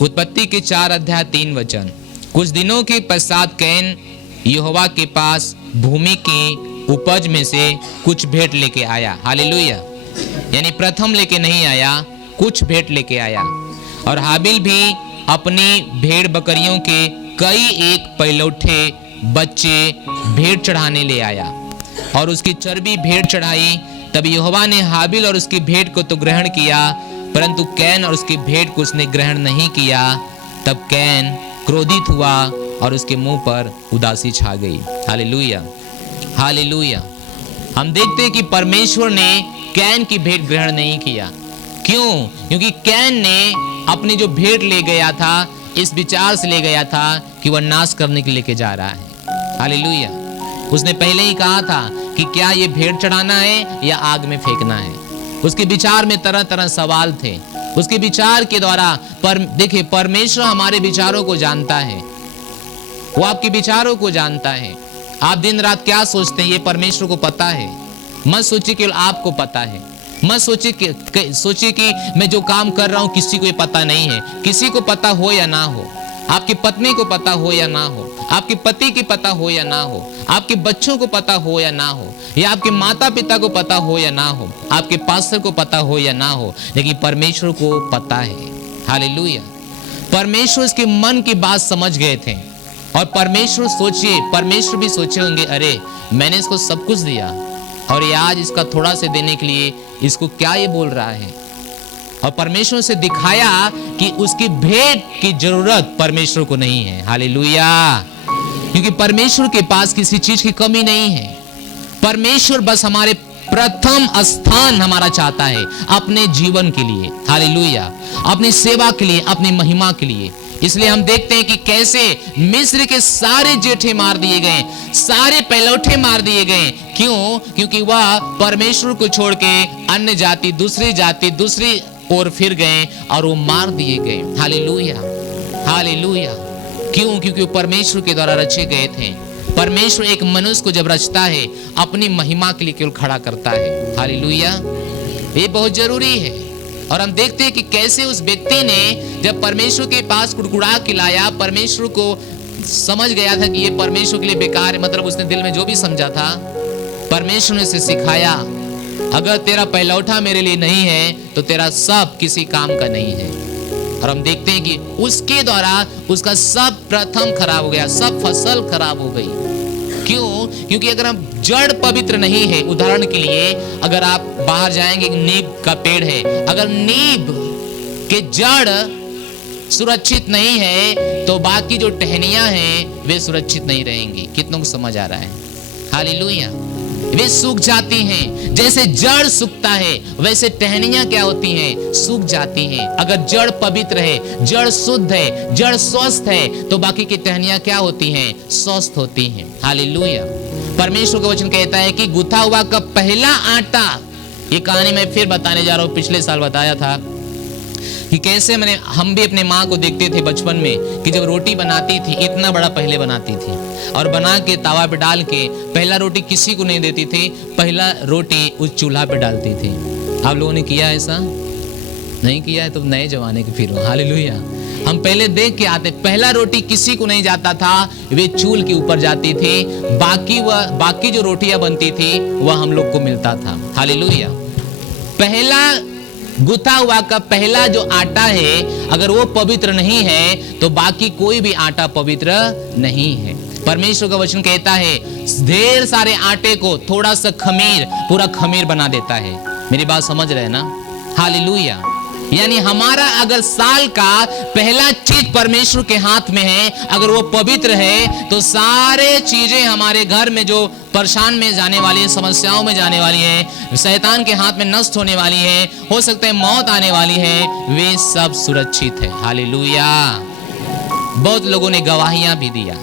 उत्पत्ति के 4 अध्याय 3 वचन। कुछ दिनों के पश्चात कैन यहोवा के पास भूमि की उपज में से कुछ भेंट लेके आया। हालेलुया। यानी प्रथम लेके नहीं आया, कुछ भेंट लेके आया। और हाबिल भी अपनी भेड़ बकरियों के कई एक पहलौठे बच्चे भेंट चढ़ाने ले आया और उसकी चर्बी भेंट चढ़ाई। तब यहोवा ने हाबिल और उसकी भेंट को तो ग्रहण किया, परंतु कैन और उसकी भेंट को उसने ग्रहण नहीं किया। तब कैन क्रोधित हुआ और उसके मुंह पर उदासी छा गई। Hallelujah, hallelujah. हम देखते हैं कि परमेश्वर ने कैन की भेंट ग्रहण नहीं किया। क्यों? क्योंकि कैन ने अपनी जो भेंट ले गया था, इस विचार से ले गया था कि वह नाश करने के लेके जा रहा है। हालेलुया। उसने पहले ही कहा था कि क्या ये भेंट चढ़ाना है या आग में फेंकना है। उसके विचार में तरह तरह सवाल थे। उसके विचार के द्वारा देखिए, परमेश्वर हमारे विचारों को जानता है, वो आपके विचारों को जानता है। आप दिन रात क्या सोचते हैं ये परमेश्वर को पता है। मत सोचिए कि आपको पता है, मत सोचिए कि मैं जो काम कर रहा हूं किसी को ये पता नहीं है। किसी को पता हो या ना हो, आपकी पत्नी को पता हो या ना हो, आपके पति की पता हो या ना हो, आपके बच्चों को पता हो या ना हो, या आपके माता पिता को पता हो या ना हो, आपके पास्टर को पता हो या ना हो, लेकिन परमेश्वर को पता है। हालेलुया। परमेश्वर उसके मन की बात समझ गए थे। और परमेश्वर भी सोचे होंगे, अरे मैंने इसको सब कुछ दिया और ये आज इसका थोड़ा से देने के लिए इसको क्या ये बोल रहा है। और परमेश्वर से दिखाया कि उसकी भेंट की जरूरत परमेश्वर को नहीं है। हालेलुया। क्योंकि परमेश्वर के पास किसी चीज की कमी नहीं है। परमेश्वर बस हमारे प्रथम स्थान हमारा चाहता है अपने जीवन के लिए। हालेलुया। अपनी सेवा के लिए, अपनी महिमा के लिए। इसलिए हम देखते हैं कि कैसे मिस्र के सारे जेठे मार दिए गए, सारे पहलौठे मार दिए गए। क्यों? क्योंकि वह परमेश्वर को छोड़ के अन्य जाति, दूसरी ओर फिर गए और वो मार दिए गए। Hallelujah, hallelujah. क्यों? क्योंकि वो परमेश्वर के द्वारा रचे गए थे। परमेश्वर एक मनुष्य को जब रचता है अपनी महिमा के लिए केवल खड़ा करता है। हालेलुया। ये बहुत जरूरी है। और हम देखते हैं कि कैसे उस व्यक्ति ने जब परमेश्वर के पास कुड़कुड़ा के लाया, परमेश्वर को समझ गया था कि ये परमेश्वर के लिए बेकार है। मतलब उसने दिल में जो भी समझा था, परमेश्वर ने उसे सिखाया, अगर तेरा पहलौठा मेरे लिए नहीं है तो तेरा सब किसी काम का नहीं है। और हम देखते हैं कि उसके द्वारा उसका सब प्रथम खराब हो गया, सब फसल खराब हो गई। क्यों? क्योंकि अगर हम जड़ पवित्र नहीं है, उदाहरण के लिए अगर आप बाहर जाएंगे, नींब का पेड़ है, अगर नींब के जड़ सुरक्षित नहीं है तो बाकी जो टहनियां हैं वे सुरक्षित नहीं रहेंगी। कितनों को समझ आ रहा है? हालेलुया। वे सूख जाती हैं। जैसे जड़ सूखता है वैसे टहनियां क्या होती हैं? सूख जाती हैं। अगर जड़ पवित्र है, जड़ शुद्ध है, जड़ स्वस्थ है तो बाकी की टहनियां क्या होती हैं? स्वस्थ होती हैं। हालेलुया। परमेश्वर का वचन कहता है कि गुथा हुआ का पहला आटा, ये कहानी मैं फिर बताने जा रहा हूं, पिछले साल बताया था कि कैसे हम भी अपने माँ को देखते थे बचपन में कि जब रोटी बनाती थी, इतना बड़ा पहले बनाती थी और बना के तावा पे डाल के, पहला रोटी किसी को नहीं देती थी, पहला रोटी उस चूल्हा पे डालती थी। आप लोगों ने किया ऐसा? नहीं किया है तो नए जमाने के फिर। हालेलुया। हम पहले देख के आते, पहला रोटी किसी को नहीं जाता था, वे चूल्हे के ऊपर जाती थी, बाकी जो रोटियां बनती थी वह हम लोग को मिलता था। हालेलुया। पहला गुथा हुआ का पहला जो आटा है, अगर वो पवित्र नहीं है तो बाकी कोई भी आटा पवित्र नहीं है। परमेश्वर का वचन कहता है ढेर सारे आटे को थोड़ा सा खमीर पूरा खमीर बना देता है। मेरी बात समझ रहे हैं ना? हालेलुया। यानी हमारा अगर साल का पहला चीज परमेश्वर के हाथ में है, अगर वो पवित्र है तो सारे चीजें हमारे घर में जो परेशान में जाने वाली है, समस्याओं में जाने वाली है, शैतान के हाथ में नष्ट होने वाली है, हो सकता है मौत आने वाली है, वे सब सुरक्षित है। हालेलुया। बहुत लोगों ने गवाहियां भी दिया।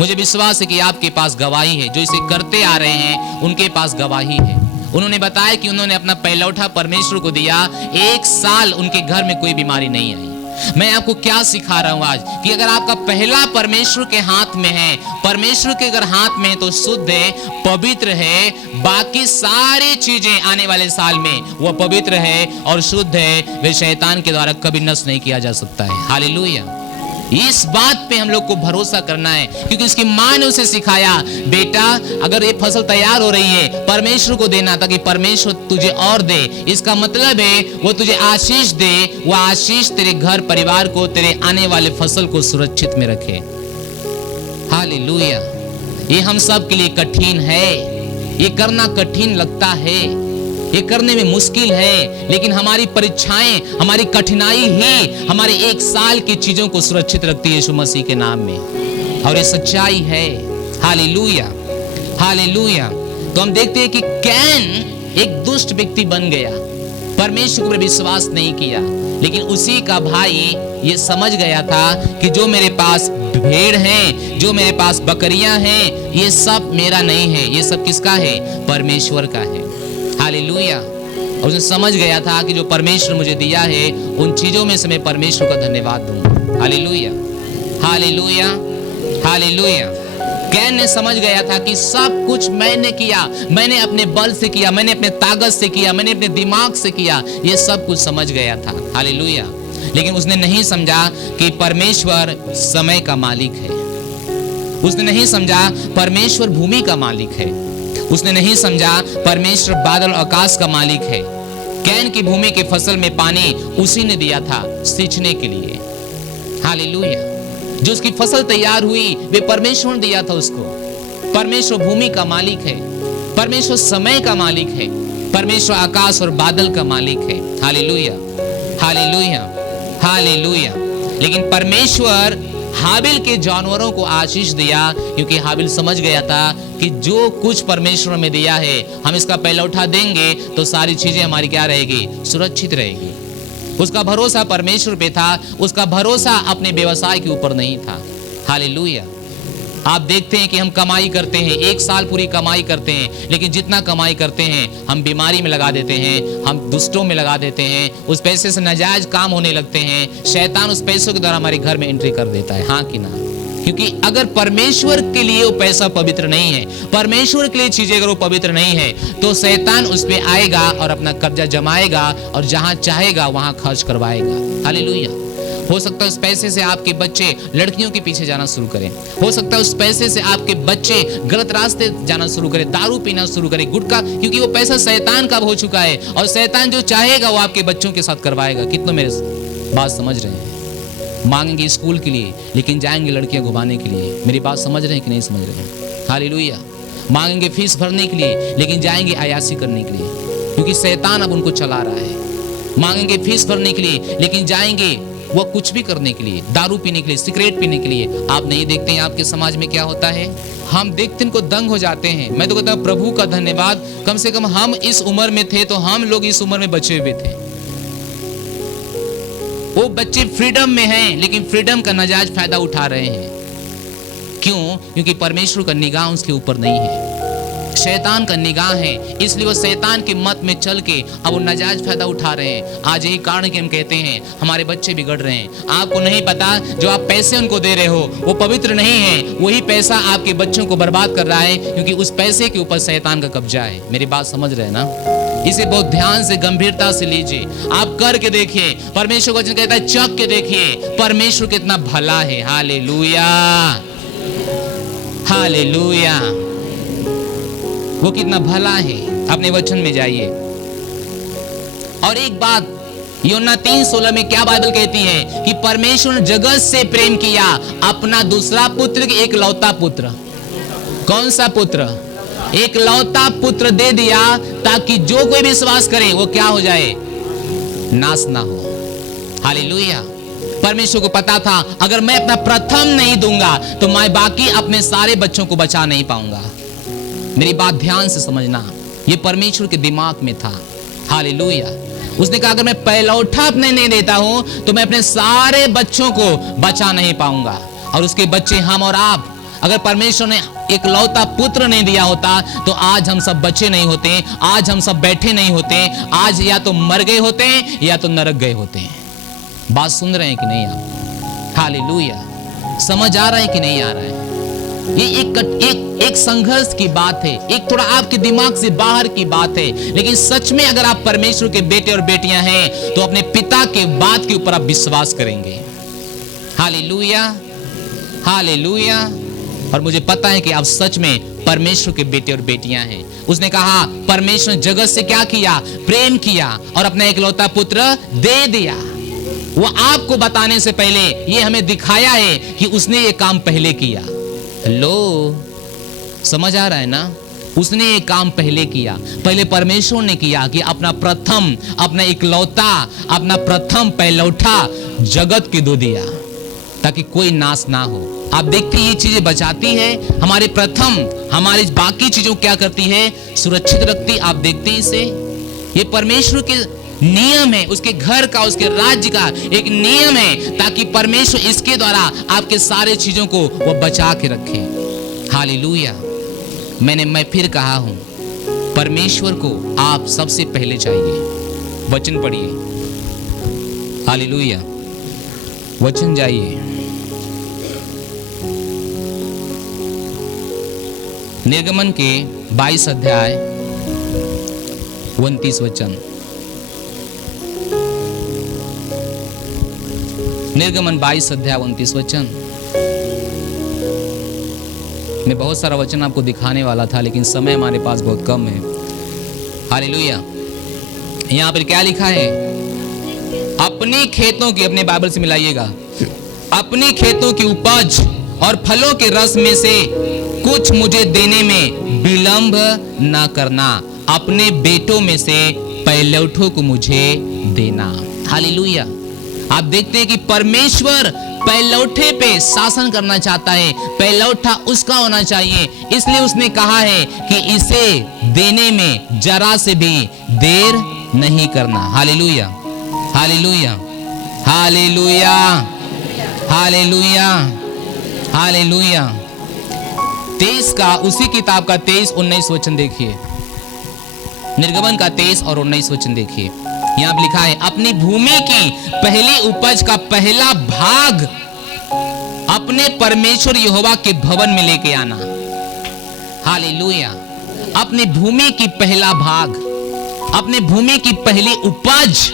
मुझे विश्वास है कि आपके पास गवाही है, जो इसे करते आ रहे हैं उनके पास गवाही है। उन्होंने बताया कि उन्होंने अपना पहलौठा परमेश्वर को दिया, 1 साल उनके घर में कोई बीमारी नहीं आई। मैं आपको क्या सिखा रहा हूं आज कि अगर आपका पहला परमेश्वर के हाथ में है, परमेश्वर के अगर हाथ में है तो शुद्ध है, पवित्र है, बाकी सारी चीजें आने वाले साल में वो पवित्र है और शुद्ध है, वे शैतान के द्वारा कभी नष्ट नहीं किया जा सकता है। हालेलुया। इस बात पे हम लोग को भरोसा करना है, क्योंकि उसकी माँ ने उसे सिखाया, बेटा अगर ये फसल तैयार हो रही है परमेश्वर को देना ताकि परमेश्वर तुझे और दे। इसका मतलब है वो तुझे आशीष दे, वो आशीष तेरे घर परिवार को, तेरे आने वाले फसल को सुरक्षित में रखे। हालेलुया। ये हम सब के लिए कठिन है, ये करना कठिन लगता है, ये करने में मुश्किल है, लेकिन हमारी परीक्षाएं, हमारी कठिनाई ही हमारे एक साल की चीजों को सुरक्षित रखती है यीशु मसीह के नाम में, और ये सच्चाई है। Hallelujah, hallelujah. तो हम देखते हैं कि कैन एक दुष्ट व्यक्ति बन गया, परमेश्वर पर विश्वास नहीं किया, लेकिन उसी का भाई ये समझ गया था कि जो मेरे पास भेड़ हैं, जो मेरे पास बकरियां हैं, ये सब मेरा नहीं है, ये सब किसका है? परमेश्वर का है। हालेलुया। और उसने समझ गया था कि जो परमेश्वर मुझे दिया है उन चीजों में से मैं परमेश्वर का धन्यवाद दूंगा। Hallelujah, hallelujah, hallelujah. कैन ने समझ गया था कि सब कुछ मैंने किया, मैंने अपने बल से किया, मैंने अपने ताकत से किया, मैंने अपने दिमाग से किया, ये सब कुछ समझ गया था। हालेलुया। लेकिन उसने नहीं समझा कि परमेश्वर समय का मालिक है, उसने नहीं समझा परमेश्वर भूमि का मालिक है, उसने नहीं समझा परमेश्वर बादल और आकाश का मालिक है। कैन की भूमि के फसल में पानी उसी ने दिया था सींचने के लिए। हालेलुया। जो उसकी फसल तैयार हुई वे परमेश्वर ने दिया था उसको। परमेश्वर भूमि का मालिक है, परमेश्वर समय का मालिक है, परमेश्वर आकाश और बादल का मालिक है। Hallelujah, hallelujah, hallelujah. लेकिन परमेश्वर हाबिल के जानवरों को आशीष दिया, क्योंकि हाबिल समझ गया था कि जो कुछ परमेश्वर में दिया है हम इसका पहला उठा देंगे तो सारी चीजें हमारी क्या रहेगी? सुरक्षित रहेगी। उसका भरोसा परमेश्वर पे था, उसका भरोसा अपने व्यवसाय के ऊपर नहीं था। हालेलुया। आप देखते हैं कि हम कमाई करते हैं, एक साल पूरी कमाई करते हैं, लेकिन जितना कमाई करते हैं हम बीमारी में लगा देते हैं, हम दुष्टों में लगा देते हैं, उस पैसे से नाजायज काम होने लगते हैं, शैतान उस पैसों के द्वारा हमारे घर में एंट्री कर देता है। हाँ कि ना? क्योंकि अगर परमेश्वर के लिए वो पैसा पवित्र नहीं है, परमेश्वर के लिए चीजें अगर वो पवित्र नहीं है, तो शैतान उस पे आएगा और अपना कब्जा जमाएगा और जहां चाहेगा वहां खर्च करवाएगा। हालेलुया। हो सकता है उस पैसे से आपके बच्चे लड़कियों के पीछे जाना शुरू करें, हो सकता है उस पैसे से आपके बच्चे गलत रास्ते जाना शुरू करें, दारू पीना शुरू करें, गुटखा, क्योंकि वो पैसा शैतान का हो चुका है और शैतान जो चाहेगा वो आपके बच्चों के साथ करवाएगा। कितनों मेरे बात समझ रहे हैं? मांगेंगे स्कूल के लिए लेकिन जाएंगे लड़कियां घुमाने के लिए। मेरी बात समझ रहे हैं कि नहीं समझ रहे हैं? हालेलुया। मांगेंगे फीस भरने के लिए लेकिन जाएंगे अयासी करने के लिए, क्योंकि शैतान अब उनको चला रहा है। मांगेंगे फीस भरने के लिए लेकिन जाएंगे वो कुछ भी करने के लिए, दारू पीने के लिए, सिगरेट पीने के लिए। आप नहीं देखते हैं आपके समाज में क्या होता है? हम देखते इनको दंग हो जाते हैं। मैं तो कहता हूं प्रभु का धन्यवाद, कम से कम हम इस उम्र में थे तो हम लोग इस उम्र में बचे हुए थे। वो बच्चे फ्रीडम में हैं लेकिन फ्रीडम का नाजायज फायदा उठा रहे हैं। क्यों? क्योंकि परमेश्वर का निगाह उसके ऊपर नहीं है, शैतान का निगाह है, इसलिए वो शैतान के मत में चल के अब वो नाजायज फायदा उठा रहे हैं। आज यही कारण कि हम कहते हैं हमारे बच्चे बिगड़ रहे हैं। आपको नहीं पता जो आप पैसे उनको दे रहे हो वो पवित्र नहीं है, वही पैसा आपके बच्चों को बर्बाद कर रहा है, क्योंकि उस पैसे के ऊपर शैतान का कब्जा है। मेरी बात समझ रहे हैं ना? इसे बहुत ध्यान से, गंभीरता से लीजिए। आप करके देखिए, परमेश्वर वचन कहता है चख के देखिए परमेश्वर कितना भला है। Hallelujah, hallelujah. वो कितना भला है। अपने वचन में जाइए। और एक बात यूहन्ना 3:16 में क्या बाइबल कहती है कि परमेश्वर ने जगत से प्रेम किया, अपना दूसरा पुत्र, एक लौता पुत्र। कौन सा पुत्र? एक लौता पुत्र दे दिया ताकि जो कोई विश्वास करे वो क्या हो जाए? नाश ना हो। हालेलुया। परमेश्वर को पता था अगर मैं अपना प्रथम नहीं दूंगा तो मैं बाकी अपने सारे बच्चों को बचा नहीं पाऊंगा। मेरी बात ध्यान से समझना, ये परमेश्वर के दिमाग में था। हालेलुया। उसने कहा अगर मैं पहलौठा अपने नहीं देता हूं तो मैं अपने सारे बच्चों को बचा नहीं पाऊंगा। और उसके बच्चे हम और आप, अगर परमेश्वर ने एक लौता पुत्र नहीं दिया होता तो आज हम सब बचे नहीं होते, आज हम सब बैठे नहीं होते, आज या तो मर गए होते या तो नरक गए होते। बात सुन रहे हैं कि नहीं आप? हालेलुया। समझ आ रहा है कि नहीं आ रहा है? ये एक संघर्ष की बात है, एक थोड़ा आपके दिमाग से बाहर की बात है, लेकिन सच में अगर आप परमेश्वर के बेटे और बेटियां हैं तो अपने पिता के बात के ऊपर आप विश्वास करेंगे। Hallelujah, hallelujah. और मुझे पता है कि आप सच में परमेश्वर के बेटे और बेटियां हैं। उसने कहा परमेश्वर ने जगत से क्या किया? प्रेम किया और अपना एकलौता पुत्र दे दिया। वो आपको बताने से पहले ये हमें दिखाया है कि उसने ये काम पहले किया। लो, समझ आ रहा है ना? उसने ये काम पहले किया। पहले परमेश्वर ने किया कि अपना प्रथम, अपना इकलौता, अपना प्रथम पहलौठा जगत के दो दिया ताकि कोई नाश ना हो। आप देखते हैं ये चीजें बचाती है हमारे प्रथम, हमारी बाकी चीजों क्या करती है? सुरक्षित रखती। आप देखते हैं इसे, ये परमेश्वर के नियम है, उसके घर का, उसके राज्य का एक नियम है ताकि परमेश्वर इसके द्वारा आपके सारे चीजों को वो बचा के रखे। हालेलुया। मैं फिर कहा हूं, परमेश्वर को आप सबसे पहले चाहिए। वचन पढ़िए। हालेलुया। वचन जाइए, निर्गमन के 22 अध्याय 29 वचन। निर्गमन 22 अध्याय 29 वचन। मैं बहुत सारा वचन आपको दिखाने वाला था लेकिन समय हमारे पास बहुत कम है। हालेलुया। यहां पर क्या लिखा है? अपनी खेतों की, अपने बाइबल से मिलाइएगा, अपनी खेतों की उपज और फलों के रस में से कुछ मुझे देने में विलंब ना करना, अपने बेटों में से पहलौठों को मुझे देना। हालेलुया। आप देखते हैं कि परमेश्वर पहलौठे पे शासन करना चाहता है। पहलौठा उसका होना चाहिए, इसलिए उसने कहा है कि इसे देने में जरा से भी देर नहीं करना। Hallelujah, hallelujah, hallelujah, hallelujah, hallelujah. 23 का, उसी किताब का 23-19 वचन देखिए। निर्गमन का 23 और 19 वचन देखिए। यहां लिखा है, अपनी भूमि की पहली उपज का पहला भाग अपने परमेश्वर यहोवा के भवन में लेके आना। हालेलुया। अपनी भूमि की पहला भाग, अपने भूमि की पहली उपज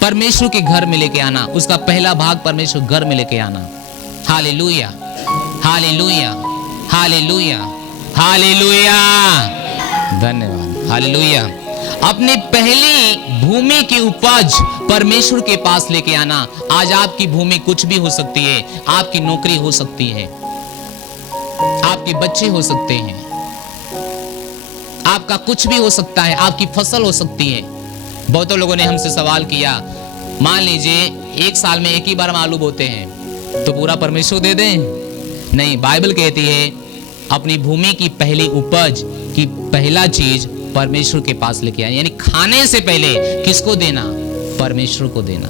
परमेश्वर के घर में लेके आना। उसका पहला भाग परमेश्वर घर में लेके आना। Hallelujah, hallelujah, hallelujah, hallelujah. धन्यवाद। हालेलुया। अपनी पहली भूमि की उपज परमेश्वर के पास लेके आना। आज आपकी भूमि कुछ भी हो सकती है, आपकी नौकरी हो सकती है, आपके बच्चे हो सकते हैं, आपका कुछ भी हो सकता है, आपकी फसल हो सकती है। बहुतों लोगों ने हमसे सवाल किया, मान लीजिए एक साल में एक ही बार हम आलू बोते हैं तो पूरा परमेश्वर दे दें? नहीं, बाइबल कहती है अपनी भूमि की पहली उपज की पहला चीज परमेश्वर के पास लेके आए, यानी खाने से पहले किसको देना? परमेश्वर को देना।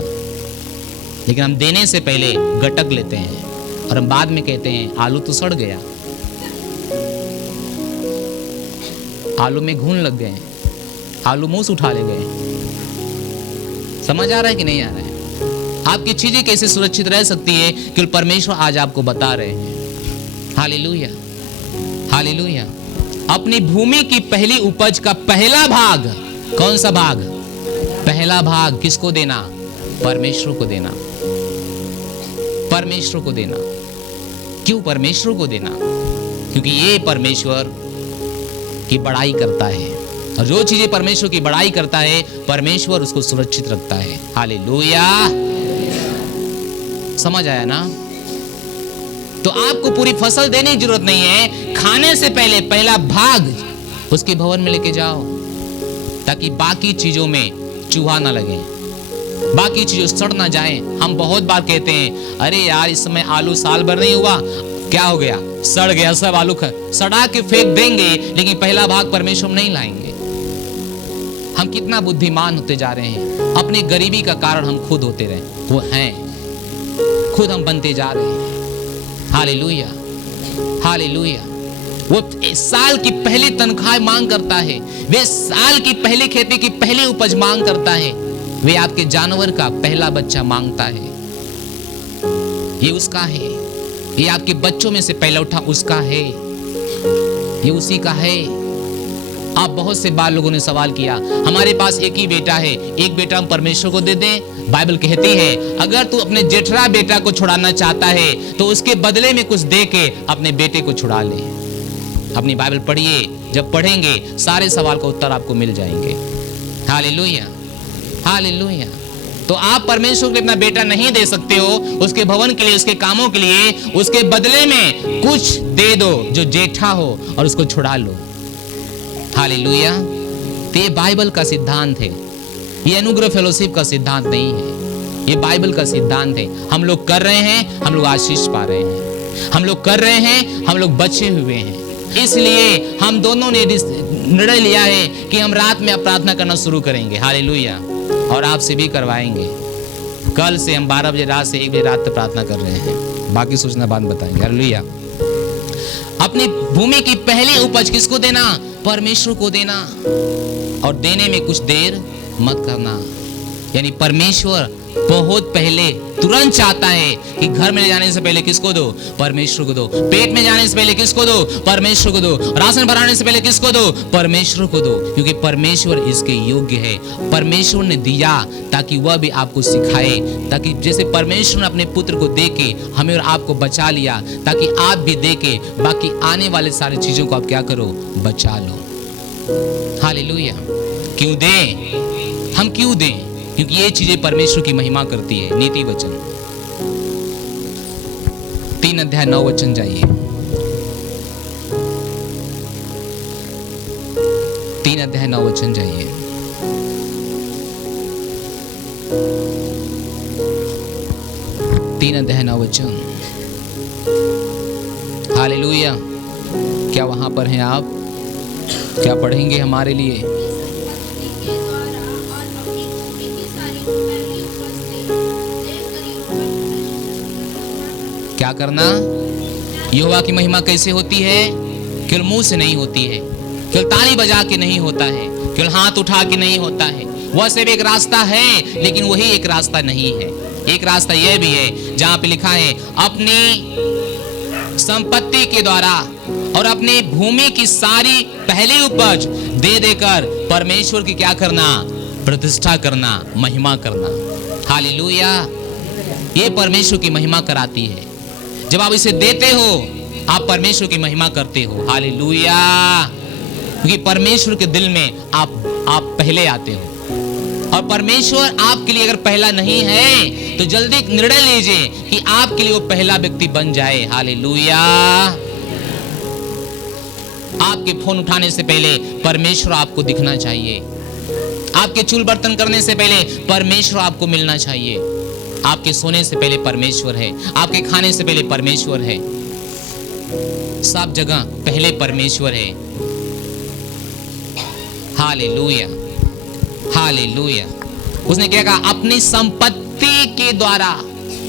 लेकिन हम देने से पहले गटक लेते हैं और हम बाद में कहते हैं आलू तो सड़ गया, आलू में घुन लग गए, आलू मुंह से उठा ले गए। समझ आ रहा है कि नहीं आ रहा है? आपकी चीजें कैसे सुरक्षित रह सकती है कि परमेश्वर आज आपको बता रहे हैं। Hallelujah, hallelujah. अपनी भूमि की पहली उपज का पहला भाग, कौन सा भाग? पहला भाग किसको देना? परमेश्वर को देना। परमेश्वर को देना। क्यों परमेश्वर को देना? क्योंकि ये परमेश्वर की बड़ाई करता है, और जो चीजें परमेश्वर की बड़ाई करता है परमेश्वर उसको सुरक्षित रखता है। हालेलुया। समझ आया ना? तो आपको पूरी फसल देने की जरूरत नहीं है, खाने से पहले पहला भाग उसके भवन में लेके जाओ ताकि बाकी चीजों में चूहा ना लगे, बाकी चीजों सड़ ना जाए। हम बहुत बार कहते हैं अरे यार इस समय आलू साल भर नहीं हुआ, क्या हो गया? सड़ गया, सब आलू सड़ा के फेंक देंगे, लेकिन पहला भाग परमेश्वर नहीं लाएंगे। हम कितना बुद्धिमान होते जा रहे हैं, अपनी गरीबी का कारण हम खुद होते रहे, वो हैं खुद हम बनते जा रहे हैं। Hallelujah, hallelujah. वो साल की पहली तनख्वाह मांग करता है, वे साल की पहली खेती की पहली उपज मांग करता है। वे आपके जानवर का पहला बच्चा मांगता है, ये उसका है। ये आपके बच्चों में से पहला उठा उसका है, ये उसी का है। आप बहुत से बार लोगों ने सवाल किया, हमारे पास एक ही बेटा है, एक बेटा हम परमेश्वर को दे दें? बाइबल कहती है अगर तू अपने जेठरा बेटा को छुड़ाना चाहता है तो उसके बदले में कुछ दे के अपने बेटे को छुड़ा ले। अपनी बाइबल पढ़िए, जब पढ़ेंगे सारे सवाल का उत्तर आपको मिल जाएंगे। Hallelujah, hallelujah. तो आप परमेश्वर के लिए अपना बेटा नहीं दे सकते हो, उसके भवन के लिए, उसके कामों के लिए, उसके बदले में कुछ दे दो जो जेठा हो और उसको छुड़ा लो। हालेलुया। तो ये बाइबल का सिद्धांत है, ये अनुग्रह फेलोशिप का सिद्धांत नहीं है, ये बाइबल का सिद्धांत है। हम लोग कर रहे हैं, हम लोग आशीष पा रहे हैं, हम लोग कर रहे हैं, हम लोग बचे हुए हैं। इसलिए हम दोनों ने निर्णय लिया है कि हम रात में प्रार्थना करना शुरू करेंगे। हालेलुया। और आपसे भी करवाएंगे। कल से हम 12 बजे रात से 1 बजे रात तक प्रार्थना कर रहे हैं, बाकी सूचना बाद में बताएंगे। हालेलुया। अपनी भूमि की पहली उपज किसको देना? परमेश्वर को देना, और देने में कुछ देर मत करना। यानी परमेश्वर बहुत पहले तुरंत चाहता है कि घर में जाने से पहले किसको दो? परमेश्वर को दो। पेट में जाने से पहले किसको दो? परमेश्वर को दो। राशन भराने से पहले किसको दो? परमेश्वर को दो, क्योंकि परमेश्वर इसके योग्य है। परमेश्वर ने दिया ताकि वह भी आपको सिखाए, ताकि जैसे परमेश्वर ने अपने पुत्र को दे के हमें और आपको बचा लिया, ताकि आप भी दे के बाकी आने वाले सारी चीजों को आप क्या करो? बचा लो। हालेलुया। क्यों दें? हम क्यों दें? क्योंकि ये चीजें परमेश्वर की महिमा करती है। नीति वचन 3 अध्याय 9 वचन जाइए। 3 अध्याय 9 वचन जाइए। तीन अध्याय 9 वचन। हालेलुया। क्या वहां पर हैं आप? क्या पढ़ेंगे हमारे लिए? क्या करना? यहोवा की महिमा कैसे होती है? केवल मुंह से नहीं होती है, केवल ताली बजा के नहीं होता है, केवल हाथ उठा के नहीं होता है। वह सिर्फ एक रास्ता है, लेकिन वही एक रास्ता नहीं है। एक रास्ता यह भी है जहां पे लिखा है अपनी संपत्ति के द्वारा और अपनी भूमि की सारी पहली उपज दे देकर परमेश्वर की क्या करना? प्रतिष्ठा करना, महिमा करना। हालेलुया। ये परमेश्वर की महिमा कराती है। जब आप इसे देते हो आप परमेश्वर की महिमा करते हो। हालेलुया। क्योंकि परमेश्वर के दिल में आप पहले आते हो, और परमेश्वर आपके लिए अगर पहला नहीं है तो जल्दी निर्णय लीजिए कि आपके लिए वो पहला व्यक्ति बन जाए। हालेलुया। आपके फोन उठाने से पहले परमेश्वर आपको दिखना चाहिए। आपके चूल बर्तन करने से पहले परमेश्वर आपको मिलना चाहिए। आपके सोने से पहले परमेश्वर है, आपके खाने से पहले परमेश्वर है, सब जगह पहले परमेश्वर है। Hallelujah, hallelujah. उसने क्या कहा? अपनी संपत्ति के द्वारा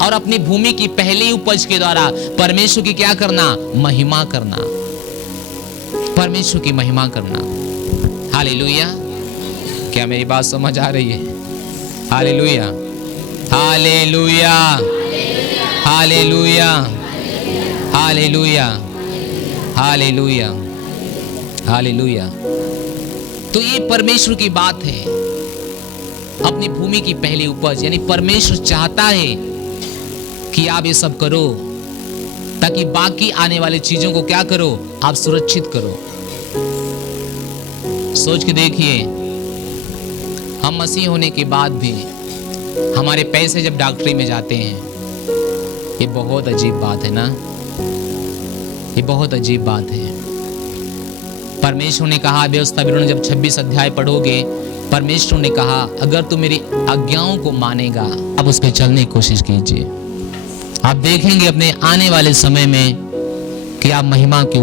और अपनी भूमि की पहली उपज के द्वारा परमेश्वर की क्या करना? महिमा करना, परमेश्वर की महिमा करना। हालेलुया। क्या मेरी बात समझ आ रही है? Hallelujah, hallelujah, hallelujah, hallelujah, hallelujah, hallelujah. तो ये परमेश्वर की बात है, अपनी भूमि की पहली उपज। यानी परमेश्वर चाहता है कि आप ये सब करो ताकि बाकी आने वाली चीजों को क्या करो? आप सुरक्षित करो। सोच के देखिए, हम मसीह होने के बाद भी हमारे पैसे जब डॉक्टरी में जाते हैं, ये बहुत अजीब बात है ना? ये बहुत अजीब बात है। परमेश्वर ने कहा, व्यवस्था विवरण जब 26 अध्याय पढ़ोगे, परमेश्वर ने कहा अगर तू मेरी आज्ञाओं को मानेगा, आप उस पर चलने की कोशिश कीजिए। आप देखेंगे अपने आने वाले समय में कि आप महिमा के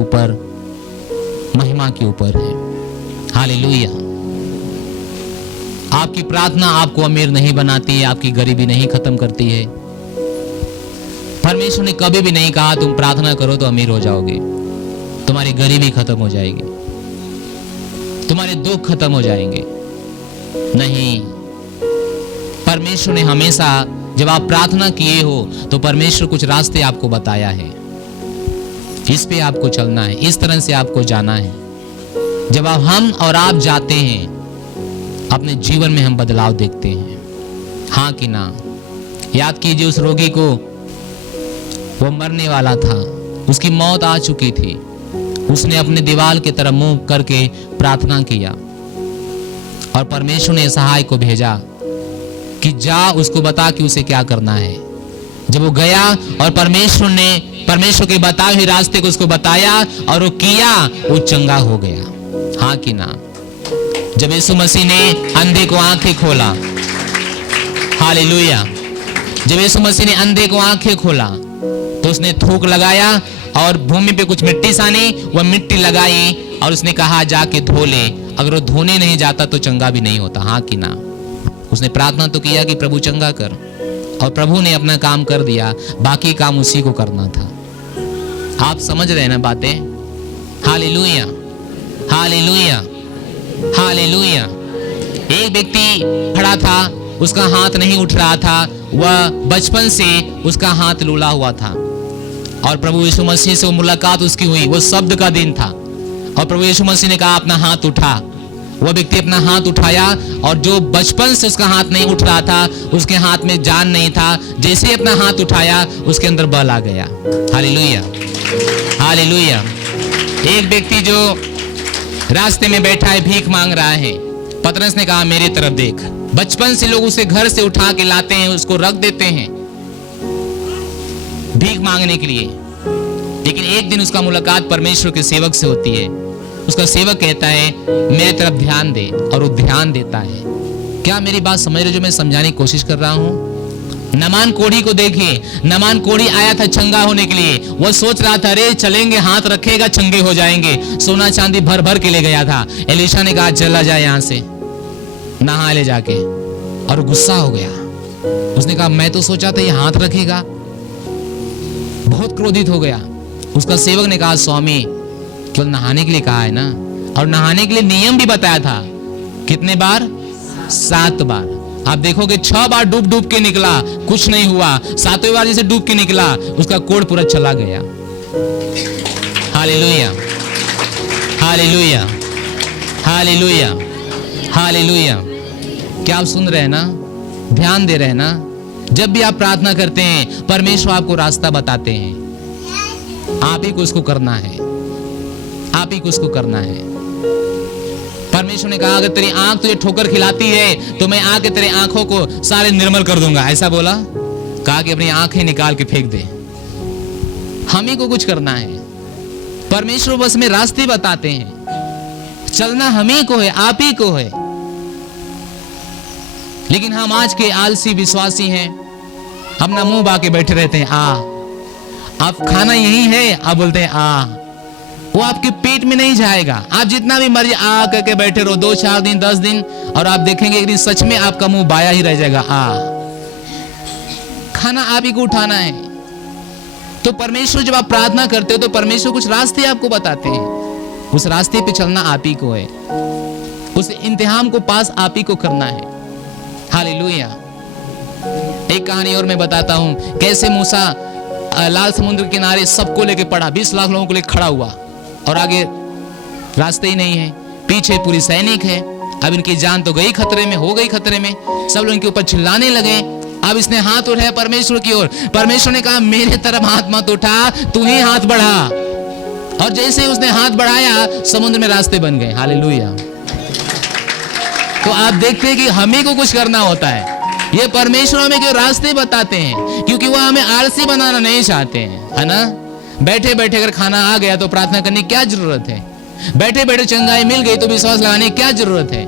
ऊपर है। हालेलुया। आपकी प्रार्थना आपको अमीर नहीं बनाती है, आपकी गरीबी नहीं खत्म करती है। परमेश्वर ने कभी भी नहीं कहा तुम प्रार्थना करो तो अमीर हो जाओगे। तुम्हारी गरीबी खत्म हो जाएगी, तुम्हारे दुख खत्म हो जाएंगे। नहीं, परमेश्वर ने हमेशा जब आप प्रार्थना किए हो तो परमेश्वर कुछ रास्ते आपको बताया है, इस पे आपको चलना है, इस तरह से आपको जाना है। जब हम और आप जाते हैं अपने जीवन में हम बदलाव देखते हैं, हाँ कि ना। याद कीजिए उस रोगी को, वो मरने वाला था, उसकी मौत आ चुकी थी, उसने अपने दीवार की तरफ मुंह करके प्रार्थना किया और परमेश्वर ने सहाय को भेजा कि जा उसको बता कि उसे क्या करना है। जब वो गया और परमेश्वर के बताए हुए रास्ते को उसको बताया और वो किया, वो चंगा हो गया, हाँ कि ना। जब यीशु मसीह ने अंधे को आंखें खोला, हालेलुया, जब यीशु मसीह ने अंधे को आंखें खोला तो उसने थूक लगाया और भूमि पे कुछ मिट्टी सानी, वह मिट्टी लगाई और उसने कहा जाके धो ले। अगर वो धोने नहीं जाता तो चंगा भी नहीं होता, हाँ कि ना। उसने प्रार्थना तो किया कि प्रभु चंगा कर, और प्रभु ने अपना काम कर दिया, बाकी काम उसी को करना था। आप समझ रहे हैं ना बातें? Hallelujah, hallelujah, hallelujah. एक व्यक्ति खड़ा था, उसका हाथ नहीं उठ रहा था, वह बचपन से उसका हाथ लूला हुआ था और प्रभु यीशु मसीह से मुलाकात उसकी हुई। वो शब्द का दिन था और प्रभु यीशु मसीह ने कहा अपना हाथ उठा। वह व्यक्ति अपना हाथ उठाया और जो बचपन से उसका हाथ नहीं उठ रहा था, उसके हाथ में जान नहीं था, जैसे ही अपना हाथ उठाया उसके अंदर बल आ गया। Hallelujah, hallelujah. एक व्यक्ति जो रास्ते में बैठा है, भीख मांग रहा है, पतरस ने कहा मेरे तरफ देख। बचपन से लोग उसे घर से उठा के लाते हैं, उसको रख देते हैं भीख मांगने के लिए, लेकिन एक दिन उसका मुलाकात परमेश्वर के सेवक से होती है। उसका सेवक कहता है मेरे तरफ ध्यान दे, और वो ध्यान देता है। क्या मेरी बात समझ रहे जो मैं समझाने की कोशिश कर रहा हूं? नमान कोढ़ी को देखिए, नमान कोढ़ी आया था चंगा होने के लिए। वो सोच रहा था अरे चलेंगे, हाथ रखेगा चंगे हो जाएंगे, सोना चांदी भर भर के ले गया था। एलीशा ने कहा चला जाए यहां से, नहा ले जाके, और गुस्सा हो गया। उसने कहा मैं तो सोचा था ये हाथ रखेगा, बहुत क्रोधित हो गया। उसका सेवक ने कहा स्वामी केवल नहाने के लिए कहा है ना, और नहाने के लिए नियम भी बताया था। कितने बार? 7 बार। आप देखोगे 6 बार डूब डूब के निकला, कुछ नहीं हुआ। 7वें बार जैसे डूब के निकला, उसका कोढ़ पूरा चला गया। Hallelujah, hallelujah, hallelujah, hallelujah. क्या आप सुन रहे हैं ना? ध्यान दे रहे हैं ना? जब भी आप प्रार्थना करते हैं परमेश्वर आपको रास्ता बताते हैं, आप ही को उसको करना है, आप ही को उसको करना है। परमेश्वर ने कहा अगर तेरी आंख तुझे ठोकर खिलाती है तो मैं आके तेरी आंखों को सारे निर्मल कर दूंगा, ऐसा बोला। कहा कि अपनी आंखें निकाल के फेंक दे। हम ही को कुछ करना है, परमेश्वर बस में रास्ते बताते हैं, चलना हम ही को है, आप ही को है। लेकिन हम आज के आलसी विश्वासी हैं, अपना मुंह बाके बैठे रहते हैं। आप खाना यही है, आप बोलते हैं वो आपके पेट में नहीं जाएगा। आप जितना भी मर्जी करके बैठे रहो 2 4 दिन 10 दिन, और आप देखेंगे एक दिन सच में आपका मुंह बाया ही रह जाएगा। खाना आप ही को उठाना है। तो परमेश्वर जब आप प्रार्थना करते हो तो परमेश्वर कुछ रास्ते आपको बताते हैं, उस रास्ते पे चलना आप ही को है, उस इम्तिहान को पास आप ही को करना है। हालेलुया। एक कहानी और मैं बताता हूं, कैसे मूसा लाल समुद्र के किनारे सबको लेके पड़ा, 20 लाख लोगों को लेकर खड़ा हुआ, और आगे रास्ते ही नहीं है, पीछे पूरी सैनिक है। अब इनकी जान तो गई खतरे में, हो गई खतरे में। सब लोग इनके ऊपर चिल्लाने लगे। अब इसने हाथ उठाया परमेश्वर की ओर। परमेश्वर ने कहा मेरे तरफ हाथ मत उठा, तू ही हाथ बढ़ा। और जैसे उसने हाथ बढ़ाया समुद्र में रास्ते बन गए। हालेलुया। तो आप देखते हैं कि हमें को कुछ करना होता है। ये परमेश्वर हमें क्यों रास्ते बताते हैं, क्योंकि वह हमें आलसी बनाना नहीं चाहते हैं, है ना। बैठे बैठे अगर खाना आ गया तो प्रार्थना करने की क्या जरूरत है? बैठे बैठे चंगाई मिल गई तो विश्वास लगाने की क्या जरूरत है?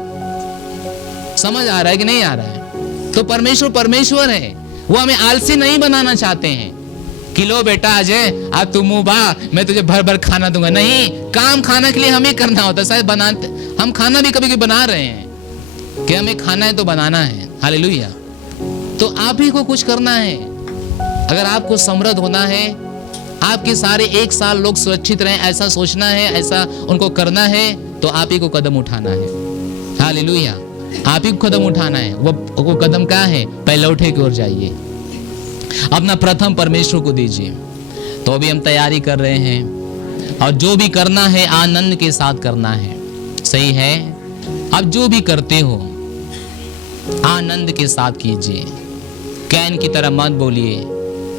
समझ आ रहा है कि नहीं आ रहा है? तो परमेश्वर है, वो हमें आलसी नहीं बनाना चाहते हैं कि लो बेटा अजय अब तू मुंह बा, मैं तुझे भर भर खाना दूंगा। नहीं, काम खाना के लिए हमें करना होता है। शायद बनाते हम खाना भी कभी कभी बना रहे हैं कि हमें खाना है तो बनाना है। हालेलुया। तो आप ही को कुछ करना है। अगर आपको समृद्ध होना है, आपके सारे 1 साल लोग सुरक्षित रहें, ऐसा सोचना है, ऐसा उनको करना है, तो आप ही को कदम उठाना है। हालेलुया। आप ही को कदम उठाना है। वो कदम क्या है? पहले उठे की ओर जाइए, अपना प्रथम परमेश्वर को दीजिए। तो अभी हम तैयारी कर रहे हैं और जो भी करना है आनंद के साथ करना है, सही है? अब जो भी करते हो आनंद के साथ कीजिए। कैन की तरह मत बोलिए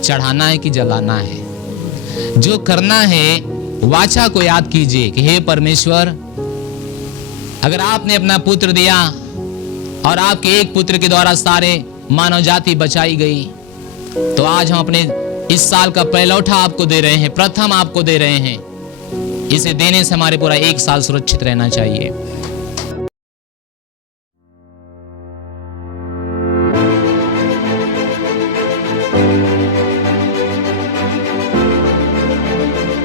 चढ़ाना है कि जलाना है। जो करना है वाचा को याद कीजिए कि हे परमेश्वर, अगर आपने अपना पुत्र दिया और आपके एक पुत्र के द्वारा सारे मानव जाति बचाई गई, तो आज हम अपने इस साल का पहलौठा आपको दे रहे हैं, प्रथम आपको दे रहे हैं। इसे देने से हमारे पूरा एक साल सुरक्षित रहना चाहिए।